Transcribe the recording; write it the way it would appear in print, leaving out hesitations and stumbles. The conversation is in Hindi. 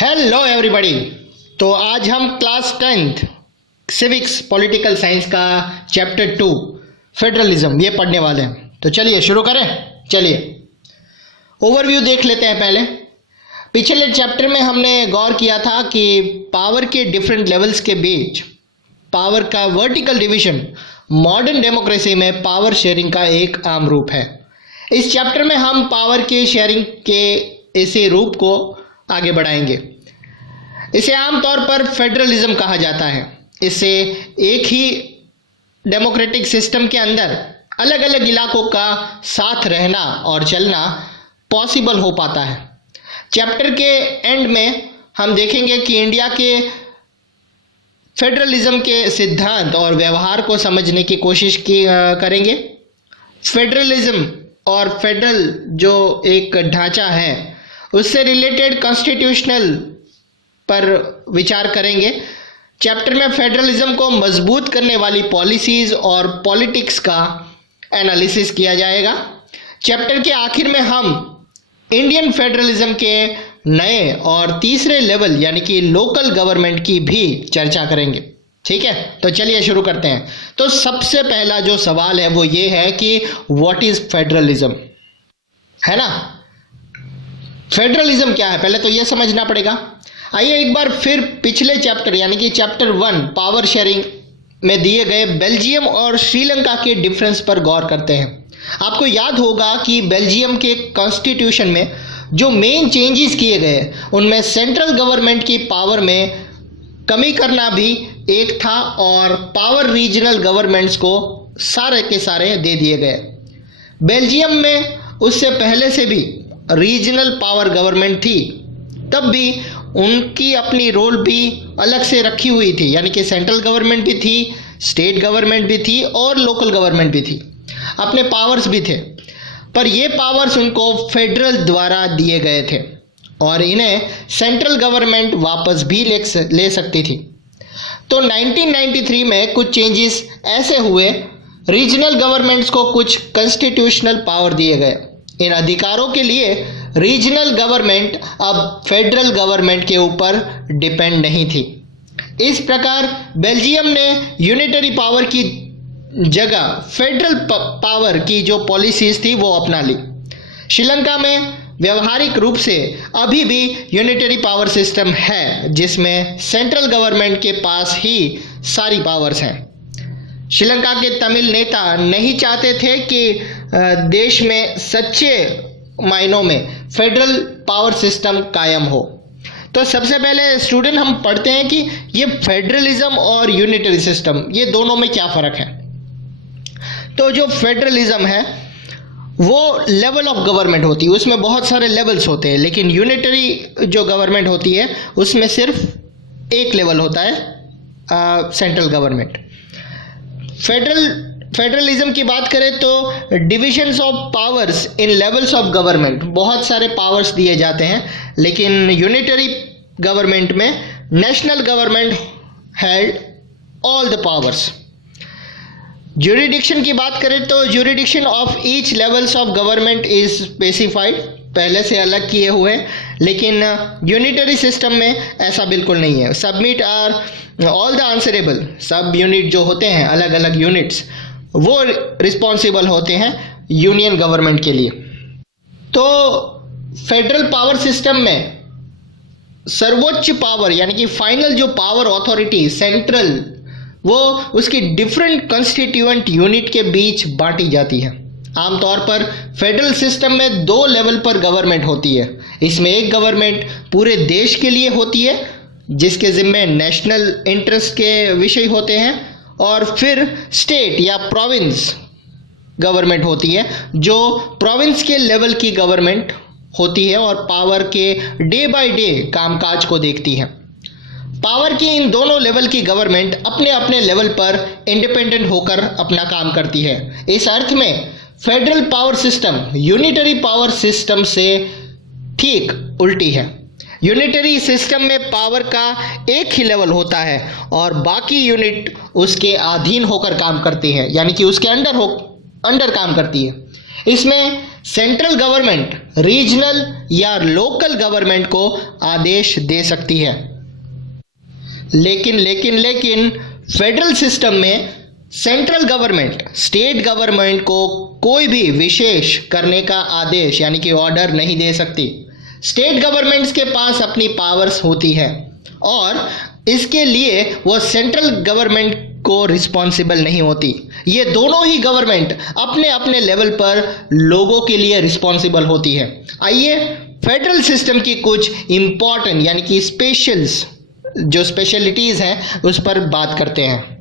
Hello everybody. तो आज हम class 10th civics political science का चैप्टर 2 फेडरलिज्म ये पढ़ने वाले हैं। तो चलिए शुरू करें। चलिए ओवरव्यू देख लेते हैं। पहले पिछले चैप्टर में हमने गौर किया था कि पावर के डिफरेंट लेवल्स के बीच पावर का वर्टिकल डिवीजन मॉडर्न डेमोक्रेसी में पावर शेयरिंग का एक आम रूप है। इस चैप्टर में हम पावर के शेयरिंग के इसी रूप को आगे बढ़ाएंगे। इसे आमतौर पर फेडरलिज्म कहा जाता है। इससे एक ही डेमोक्रेटिक सिस्टम के अंदर अलग अलग इलाकों का साथ रहना और चलना पॉसिबल हो पाता है। चैप्टर के एंड में हम देखेंगे कि इंडिया के फेडरलिज्म के सिद्धांत और व्यवहार को समझने की कोशिश करेंगे। फेडरलिज्म और फेडरल जो एक ढांचा है उससे रिलेटेड कॉन्स्टिट्यूशनल पर विचार करेंगे। चैप्टर में फेडरलिज्म को मजबूत करने वाली पॉलिसीज और पॉलिटिक्स का एनालिसिस किया जाएगा। चैप्टर के आखिर में हम इंडियन फेडरलिज्म के नए और तीसरे लेवल यानी कि लोकल गवर्नमेंट की भी चर्चा करेंगे। ठीक है, तो चलिए शुरू करते हैं। तो सबसे पहला जो सवाल है वो ये है कि व्हाट इज फेडरलिज्म, है ना। फेडरलिज्म क्या है पहले तो ये समझना पड़ेगा। आइए एक बार फिर पिछले चैप्टर यानी कि चैप्टर 1 पावर शेयरिंग में दिए गए बेल्जियम और श्रीलंका के डिफरेंस पर गौर करते हैं। आपको याद होगा कि बेल्जियम के कॉन्स्टिट्यूशन में जो मेन चेंजेस किए गए उनमें सेंट्रल गवर्नमेंट की पावर में कमी करना भी एक था और पावर रीजनल गवर्नमेंट्स को सारे के सारे दे दिए गए। बेल्जियम में उससे पहले से भी रीजनल पावर गवर्नमेंट थी, तब भी उनकी अपनी रोल भी अलग से रखी हुई थी, यानी कि सेंट्रल गवर्नमेंट भी थी, स्टेट गवर्नमेंट भी थी और लोकल गवर्नमेंट भी थी। अपने पावर्स भी थे, पर ये पावर्स उनको फेडरल द्वारा दिए गए थे और इन्हें सेंट्रल गवर्नमेंट वापस भी ले सकती थी। तो 1993 में कुछ चेंजेस ऐसे हुए, रीजनल गवर्नमेंट्स को कुछ कॉन्स्टिट्यूशनल पावर दिए गए। इन अधिकारों के लिए रीजनल गवर्नमेंट अब फेडरल गवर्नमेंट के ऊपर डिपेंड नहीं थी। इस प्रकार बेल्जियम ने यूनिटरी पावर की जगह फेडरल पावर की जो पॉलिसीज थी वो अपना ली। श्रीलंका में व्यवहारिक रूप से अभी भी यूनिटरी पावर सिस्टम है जिसमें सेंट्रल गवर्नमेंट के पास ही सारी पावर्स हैं। श्रीलंका के तमिल नेता नहीं चाहते थे कि देश में सच्चे मायनों में फेडरल पावर सिस्टम कायम हो। तो सबसे पहले स्टूडेंट हम पढ़ते हैं कि ये फेडरलिज्म और यूनिटरी सिस्टम ये दोनों में क्या फ़र्क है। तो जो फेडरलिज्म है वो लेवल ऑफ गवर्नमेंट होती है, उसमें बहुत सारे लेवल्स होते हैं, लेकिन यूनिटरी जो गवर्नमेंट होती है उसमें सिर्फ एक लेवल होता है, सेंट्रल गवर्नमेंट। फेडरलिज्म की बात करें तो divisions of powers in levels of government, बहुत सारे पावर्स दिए जाते हैं, लेकिन यूनिटरी गवर्नमेंट में national government held all the powers. Jurisdiction की बात करें तो jurisdiction of each levels of government is specified, पहले से अलग किए हुए, लेकिन यूनिटरी सिस्टम में ऐसा बिल्कुल नहीं है। Submit are all the answerable, सब यूनिट जो होते हैं अलग अलग यूनिट्स वो रिस्पॉन्सिबल होते हैं यूनियन गवर्नमेंट के लिए। तो फेडरल पावर सिस्टम में सर्वोच्च पावर यानी कि फाइनल जो पावर अथॉरिटी सेंट्रल वो उसकी डिफरेंट कॉन्स्टिट्यूएंट यूनिट के बीच बांटी जाती है। आमतौर पर फेडरल सिस्टम में 2 लेवल पर गवर्नमेंट होती है। इसमें एक गवर्नमेंट पूरे देश के लिए होती है जिसके जिम्मे नेशनल इंटरेस्ट के विषय होते हैं, और फिर स्टेट या प्रोविंस गवर्नमेंट होती है जो प्रोविंस के लेवल की गवर्नमेंट होती है और पावर के डे बाय डे कामकाज को देखती है। पावर की इन दोनों लेवल की गवर्नमेंट अपने अपने लेवल पर इंडिपेंडेंट होकर अपना काम करती है। इस अर्थ में federal power system unitary power system से ठीक उल्टी है। यूनिटरी सिस्टम में पावर का एक ही लेवल होता है और बाकी यूनिट उसके अधीन होकर काम करती है, यानी कि उसके अंडर काम करती है। इसमें सेंट्रल गवर्नमेंट रीजनल या लोकल गवर्नमेंट को आदेश दे सकती है। लेकिन फेडरल सिस्टम में सेंट्रल गवर्नमेंट स्टेट गवर्नमेंट को कोई भी विशेष करने का आदेश यानी कि ऑर्डर नहीं दे सकती। स्टेट गवर्नमेंट्स के पास अपनी पावर्स होती है और इसके लिए वो सेंट्रल गवर्नमेंट को रिस्पॉन्सिबल नहीं होती। ये दोनों ही गवर्नमेंट अपने अपने लेवल पर लोगों के लिए रिस्पॉन्सिबल होती है। आइए फेडरल सिस्टम की कुछ इम्पॉर्टेंट यानी कि स्पेशलिटीज़ हैं उस पर बात करते हैं।